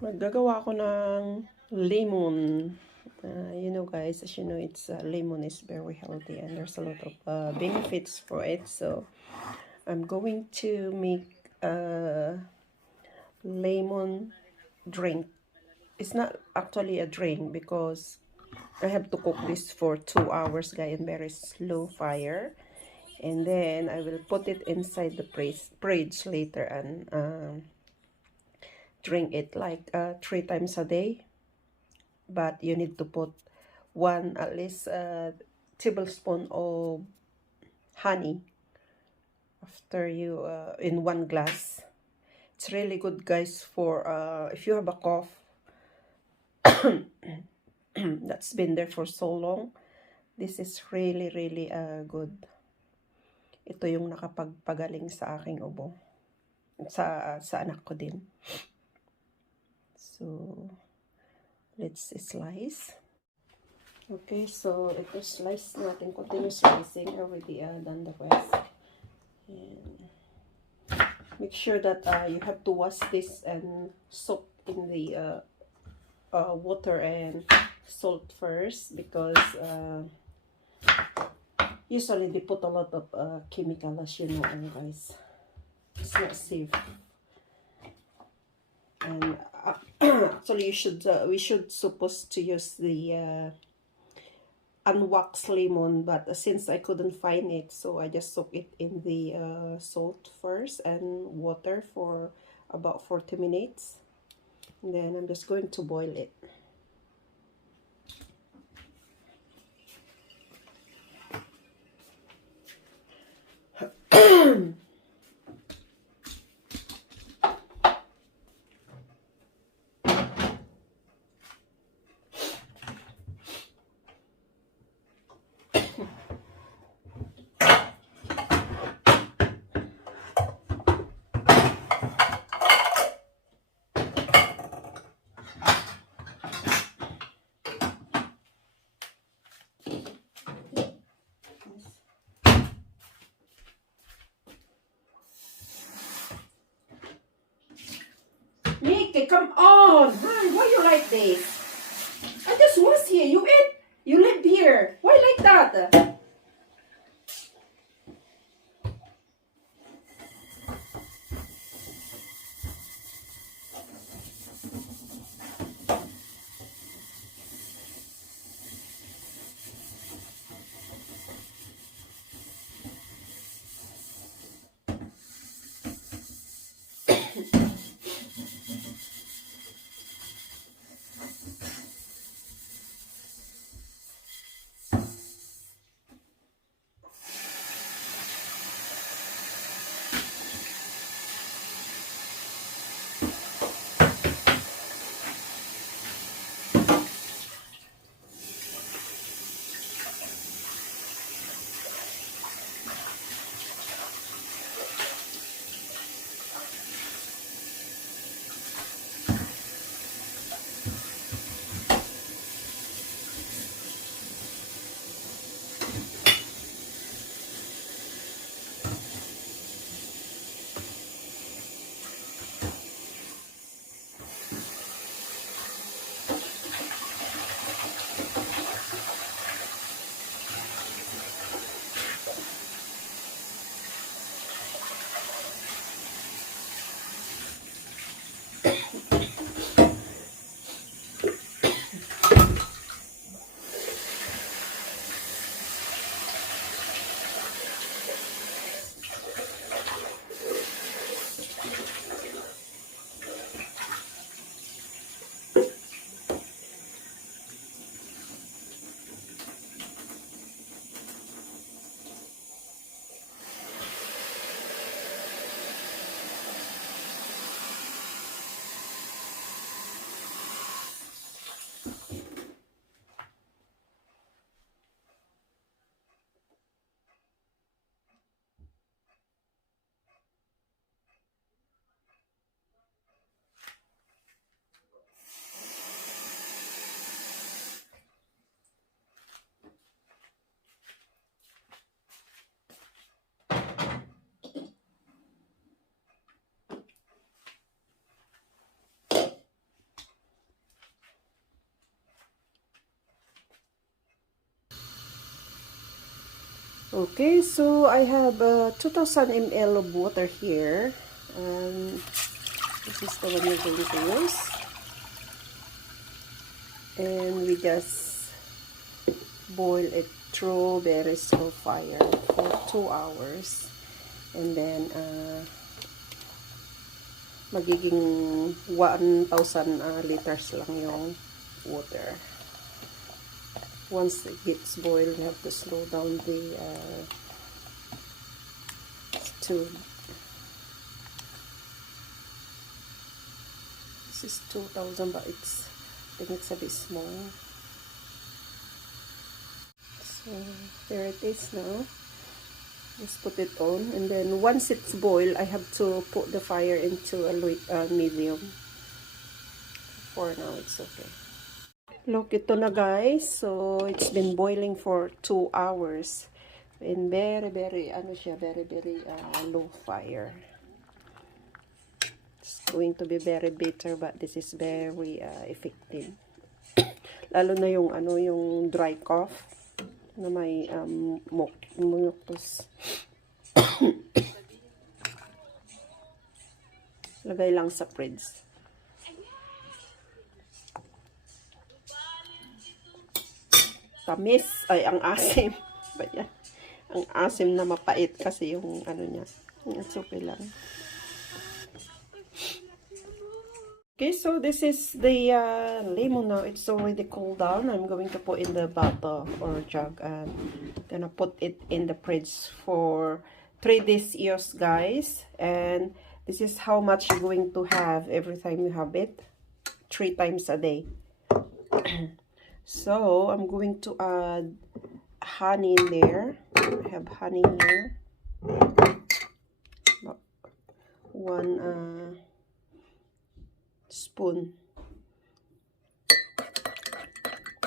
Maggagawa ako ng lemon. You know guys, as you know, lemon is very healthy and there's a lot of benefits for it. So I'm going to make a lemon drink. It's not actually a drink because I have to cook this for 2 hours, guys, in very slow fire. And then I will put it inside the fridge later and drink it like 3 times a day. But you need to put at least a tablespoon of honey after you in 1 glass. It's really good, guys, for if you have a cough that's been there for so long. This is really good. Ito yung nakapagpagaling sa aking ubo, sa anak ko din. So let's slice. Okay, so ito slice natin, continue slicing. Already done the rest. And make sure that you have to wash this and soak in the water and salt first, because usually they put a lot of chemical, as you know, guys. It's not safe. And actually we should supposed to use the unwax lemon, but since I couldn't find it, so I just soak it in the salt first and water for about 40 minutes. And then I'm just going to boil it. Nikki, come on! Why you like this? I just was here. You eat. You live here. Why like that? Okay, so I have 2000 ml of water here. This is the one we're going to use. And we just boil it through very slow fire for 2 hours. And then, magiging 1,000 liters lang yung water. Once it gets boiled, you have to slow down the tube. This is 2,000, but I think it's a bit small. So there it is now. Just put it on, and then once it's boiled, I have to put the fire into a medium. For now, it's okay. Look, ito na guys. So it's been boiling for 2 hours. And very, ano siya, very low fire. It's going to be very bitter, but this is very effective. Lalo na yung ano, yung dry cough na may mucus. Lagay lang sa fridge. Tamis, ay ang asim. Ba yan? Ang asim na mapait kasi yung ano niya. It's okay lang. Okay, so this is the lemon now. It's already cooled down. I'm going to put in the bottle or jug and gonna put it in the fridge for 3 days use, guys. And this is how much you're going to have every time you have it. 3 times a day. So I'm going to add honey in there. I have honey here. About 1 spoon.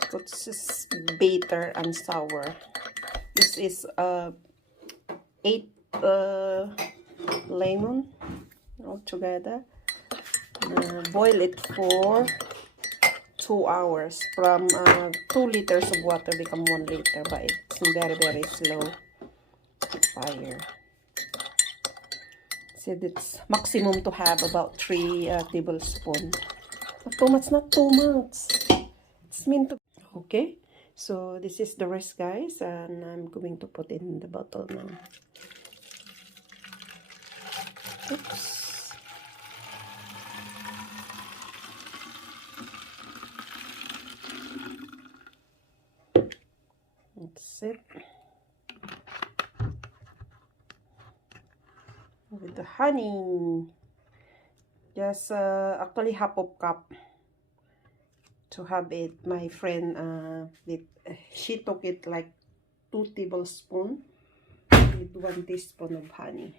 So this is bitter and sour. This is 8 lemon all together. Boil it for 2 hours. From 2 liters of water become 1 liter, but it's very slow fire. Said it's maximum to have about 3 tablespoons. Not too much, not too much. It's meant to. Okay, so this is the rest, guys, and I'm going to put it in the bottle now. Oops. That's it. With the honey, just actually half of cup to have it. My friend she took it like 2 tablespoons with 1 teaspoon of honey.